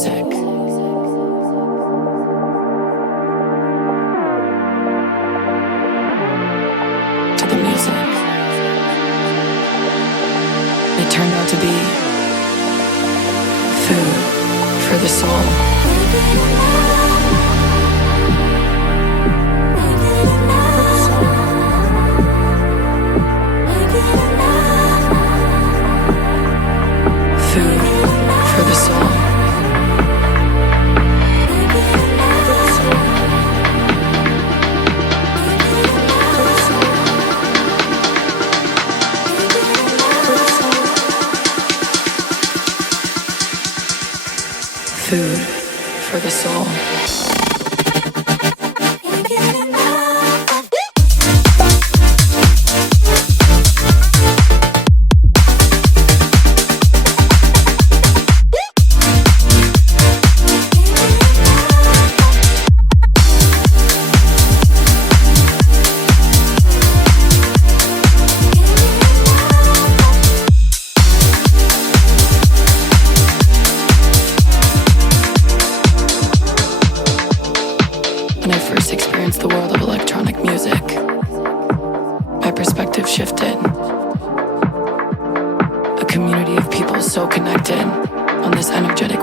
music. To the music. It turned out to be food for the soul. Food for the soul. Food for the soul. When I first experienced the world of electronic music, my perspective shifted. A community of people so connected on this energetic